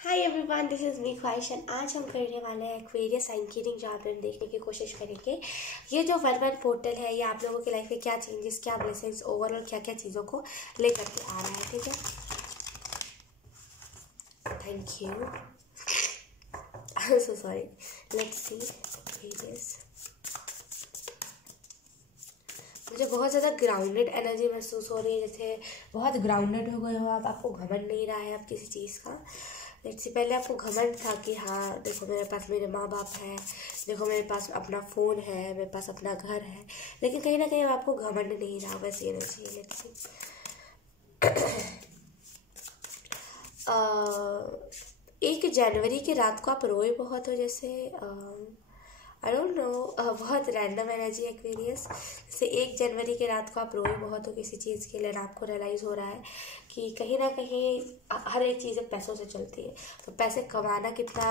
Hi everyone, this is me ख्वाहिश and आज हम करने वाले हैं एक्वेरियस साइन की रीडिंग, जहाँ पर हम देखने की कोशिश करेंगे ये जो वन पोर्टल है ये आप लोगों की लाइफ में क्या चेंजेस, क्या ब्लेसिंग्स, ओवरऑल क्या क्या चीज़ों को लेकर के आ रहा है। ठीक है, thank you. I am so sorry. Let's see Aquarius. मुझे बहुत ज़्यादा ग्राउंडेड एनर्जी महसूस हो रही है, जैसे बहुत ग्राउंडेड हो गए हो आप, आपको घमंड नहीं रहा है आप किसी चीज़ का। लेट्स सी, पहले आपको घमंड था कि हाँ देखो मेरे पास मेरे माँ बाप हैं, देखो मेरे पास अपना फ़ोन है, मेरे पास अपना घर है, लेकिन कहीं ना कहीं आपको घमंड नहीं रहा, वैसी एनर्जी है। लेट्स सी, 1 जनवरी की रात को आप रोए बहुत हो, जैसे आई डोंट नो, बहुत रैंडम एनर्जी एक्वेरियस। जैसे 1 जनवरी की रात को आप रोए बहुत हो किसी चीज़ के लिए, आपको रियलाइज़ हो रहा है कि कहीं ना कहीं हर एक चीज़ पैसों से चलती है, तो पैसे कमाना कितना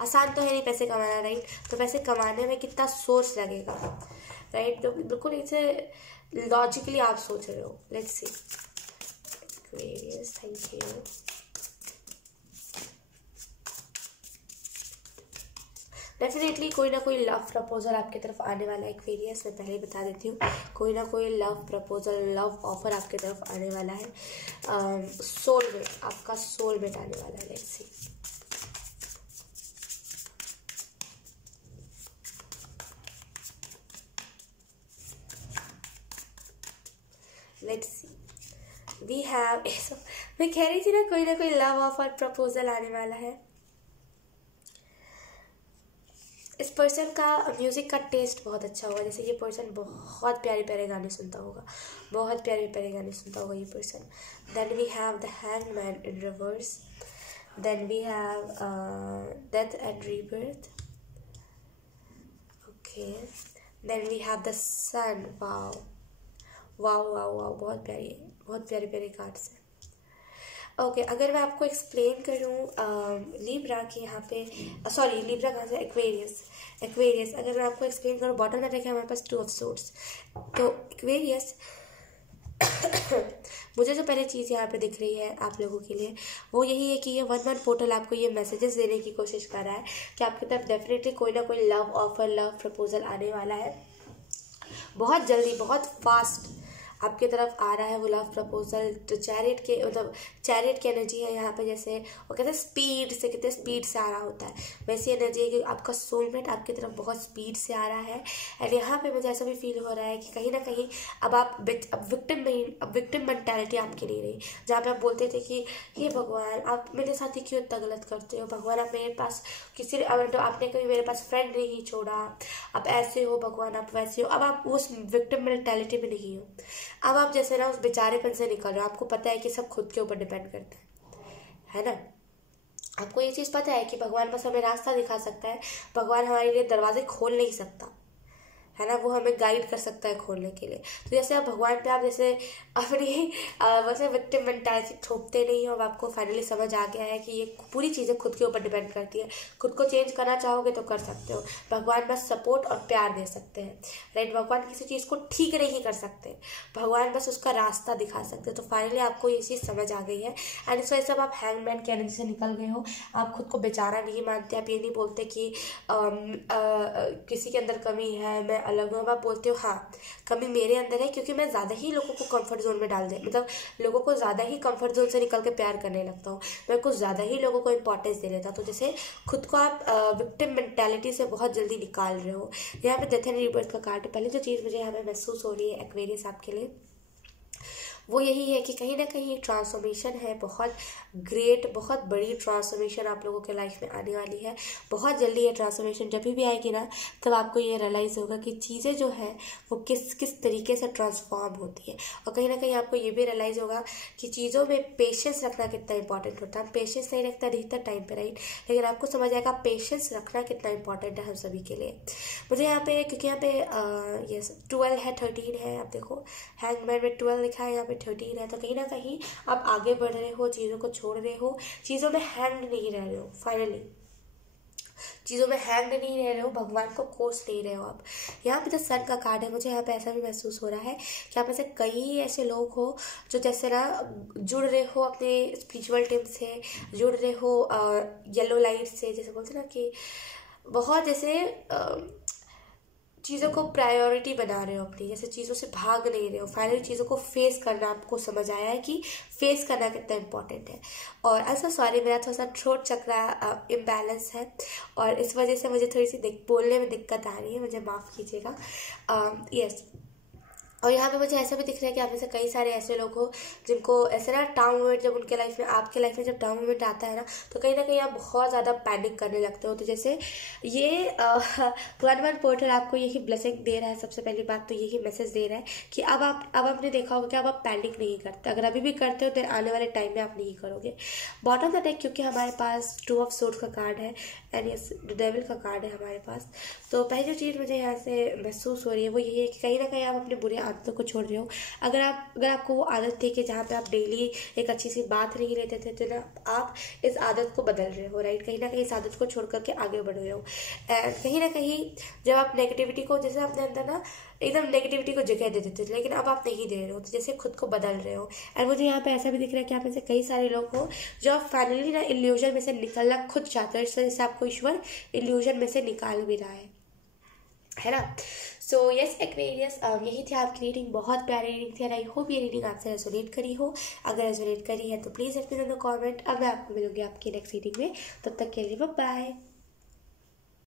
आसान तो है नहीं पैसे कमाना, राइट। तो पैसे कमाने में कितना सोच लगेगा, राइट। तो बिल्कुल इसे लॉजिकली आप सोच रहे हो। Let's see Aquarius, thank you. Definitely कोई ना कोई लव प्रपोजल आपकी तरफ आने वाला है एक्वेरियस, मैं पहले ही बता देती हूँ। कोई ना कोई लव प्रपोजल, लव ऑफर आपकी तरफ आने वाला है। सोलमेट, आपका सोलमेट आने वाला है। Let's see, let's see, we have मैं कह रही थी ना कोई लव ऑफर प्रपोजल आने वाला है। इस पर्सन का म्यूज़िक का टेस्ट बहुत अच्छा होगा, जैसे ये पर्सन बहुत प्यारे प्यारे गाने सुनता होगा, बहुत प्यारे प्यारे गाने सुनता होगा ये person. Then we have the hangman in reverse, then we have death and rebirth, okay. Then we have the sun. Wow wow wow wow, बहुत प्यारे प्यारे कार्ड्स हैं। ओके, अगर मैं आपको एक्सप्लेन करूँ लिब्रा की, यहाँ पे सॉरी लिब्रा कहाँ से, एक्वेरियस अगर मैं आपको एक्सप्लेन करूँ, बॉटम में रखे हमारे पास 2 ऑफ सोर्ड्स। तो एक्वेरियस मुझे जो पहले चीज़ यहाँ पे दिख रही है आप लोगों के लिए वो यही है कि ये वन पोर्टल आपको ये मैसेजेस देने की कोशिश कर रहा है कि आपकी तरफ डेफिनेटली कोई ना कोई लव ऑफर, लव प्रपोजल आने वाला है बहुत जल्दी, बहुत फास्ट आपकी तरफ आ रहा है वो लव प्रपोजल। तो चैरिट के मतलब चैरिट की एनर्जी है यहाँ पे, जैसे वो कहते हैं स्पीड से, कितने स्पीड से आ रहा होता है, वैसी एनर्जी है कि आपका सोलमेट आपकी तरफ बहुत स्पीड से आ रहा है। एंड यहाँ पे मुझे ऐसा भी फील हो रहा है कि कहीं ना कहीं अब आप विक्टिम नहीं, अब विक्टिम मेंटालिटी आपकी नहीं रही, जहाँ पे आप बोलते थे कि ये भगवान आप मेरे साथ ही क्यों इतना गलत करते हो, भगवान आप मेरे पास किसी आपने कभी मेरे पास फ्रेंड नहीं छोड़ा, आप ऐसे हो भगवान, आप वैसे हो। अब आप उस विक्टिम मेंटालिटी में नहीं हो, अब आप जैसे ना उस बेचारेपन से निकल रहे हो। आपको पता है कि सब खुद के ऊपर डिपेंड करता है ना। आपको ये चीज़ पता है कि भगवान बस हमें रास्ता दिखा सकता है, भगवान हमारे लिए दरवाजे खोल नहीं सकता है ना, वो हमें गाइड कर सकता है खोलने के लिए। तो जैसे आप भगवान पे आप जैसे अपनी वैसे विक्टिम मेंटालिटी थोपते नहीं हो, अब आपको फाइनली समझ आ गया है कि ये पूरी चीज़ें खुद के ऊपर डिपेंड करती है। खुद को चेंज करना चाहोगे तो कर सकते हो, भगवान बस सपोर्ट और प्यार दे सकते हैं, राइट। भगवान किसी चीज़ को ठीक नहीं कर सकते, भगवान बस उसका रास्ता दिखा सकते हैं। तो फाइनली आपको ये चीज़ समझ आ गई है एंड इस वजह से अब आप हैंगमैन की एनर्जी से निकल गए हो। आप खुद को बेचारा नहीं मानते, आप ये नहीं बोलते कि किसी के अंदर कमी है, मैं अलग हूँ। आप बोलते हो हाँ कमी मेरे अंदर है, क्योंकि मैं ज़्यादा ही लोगों को कंफर्ट जोन में डाल दे, मतलब लोगों को ज़्यादा ही कंफर्ट जोन से निकल के प्यार करने लगता हूँ, मैं कुछ ज़्यादा ही लोगों को इंपॉर्टेंस दे लेता हूँ। तो जैसे खुद को आप विक्टिम मेंटालिटी से बहुत जल्दी निकाल रहे हो। यहाँ पे डेथ एंड रीबर्थ का कार्ड, पहले जो चीज़ मुझे यहाँ पे महसूस हो रही है एक्वेरियस आपके लिए वो यही है कि कहीं ना कहीं ट्रांसफॉर्मेशन है, बहुत ग्रेट, बहुत बड़ी ट्रांसफॉर्मेशन आप लोगों के लाइफ में आने वाली है बहुत जल्दी। ये ट्रांसफॉर्मेशन जब भी आएगी ना, तब आपको ये रियलाइज़ होगा कि चीज़ें जो है वो किस किस तरीके से ट्रांसफॉर्म होती है। और कहीं ना कहीं आपको ये भी रियलाइज़ होगा कि चीज़ों में पेशेंस रखना कितना इंपॉर्टेंट होता है। पेशेंस नहीं रखता अधिकतर टाइम पे, राइट, लेकिन आपको समझ आएगा पेशेंस रखना कितना इंपॉर्टेंट है हम सभी के लिए। मुझे यहाँ पे, क्योंकि यहाँ पे ये 12 है, 13 है, आप देखो हैंगमैन में 12 लिखा है, यहाँ पे 13 है। तो कहीं ना कहीं आप आगे बढ़ रहे हो, चीज़ों को छोड़ रहे हो, चीज़ों में हैंग नहीं रह रहे हो फाइनली। चीज़ों में हैंग नहीं रह रहे हो, भगवान को कोस नहीं रहे हो आप। यहाँ पे जो सन का कार्ड है, मुझे यहाँ पे ऐसा भी महसूस हो रहा है कि आप में से कई ऐसे लोग हो जो जैसे ना जुड़ रहे हो अपने स्पिरिचुअल टीम से, जुड़ रहे हो येलो लाइट से, जैसे बोलते ना कि बहुत जैसे चीज़ों को प्रायोरिटी बना रहे हो अपनी, जैसे चीज़ों से भाग नहीं रहे हो। फाइनली चीज़ों को फेस करना आपको समझ आया है कि फेस करना कितना इम्पोर्टेंट है। और ऐसा सॉरी, मेरा थोड़ा सा थ्रोट चक्रा इम्बैलेंस है और इस वजह से मुझे थोड़ी सी बोलने में दिक्कत आ रही है, मुझे माफ़ कीजिएगा। यस, और यहाँ पे मुझे ऐसा भी दिख रहा है कि आप में से कई सारे ऐसे लोग हो जिनको ऐसे ना टाउन मोमेंट, जब उनके लाइफ में, आपके लाइफ में जब टाउन मोमेंट आता है ना कहीं आप बहुत ज़्यादा पैनिक करने लगते हो। तो जैसे ये 1-1 पोर्टल आपको यही ब्लेसिंग दे रहा है। सबसे पहली बात तो यही मैसेज दे रहा है कि अब आपने देखा होगा कि अब आप पैनिक नहीं करते। अगर अभी भी करते हो तो आने वाले टाइम में आप नहीं करोगे। बॉटम ऑफ द डेक, क्योंकि हमारे पास 2 ऑफ सोर्ड्स का कार्ड है एंड यस डेविल का कार्ड है हमारे पास। तो पहली जो चीज़ मुझे यहाँ से महसूस हो रही है वो यही है कि कहीं ना कहीं आप अपने बुरे आदतों को छोड़ रहे हो। अगर आपको वो आदत थी कि जहाँ पे आप डेली एक अच्छी सी बात नहीं लेते थे, तो ना आप इस आदत को बदल रहे हो, राइट। कहीं ना कहीं इस आदत को छोड़ करके आगे बढ़ रहे हो। एंड कहीं ना कहीं जब आप नेगेटिविटी को, जैसे अपने अंदर ना एकदम नेगेटिविटी को जगह दे देते थे, लेकिन अब आप नहीं दे रहे हो, तो जैसे खुद को बदल रहे हो। एंड मुझे यहाँ पे ऐसा भी दिख रहा है कि आप में से कई सारे लोग हो जो आप फाइनली ना इल्यूजन में से निकलना खुद चाहते हो। इस वजह से आपको ईश्वर इल्यूजन में से निकाल भी रहा है ना। सो यस एक्वेरियस, यही थी आपकी रीडिंग। बहुत प्यारी रीडिंग थी। आई होप ये रीडिंग आपसे रेजोनेट करी हो। अगर रेजोनेट करी है तो please let me know in the comment. अब मैं आपको मिलूंगी आपकी नेक्स्ट रीडिंग में। तब तक के लिए बाय बाय।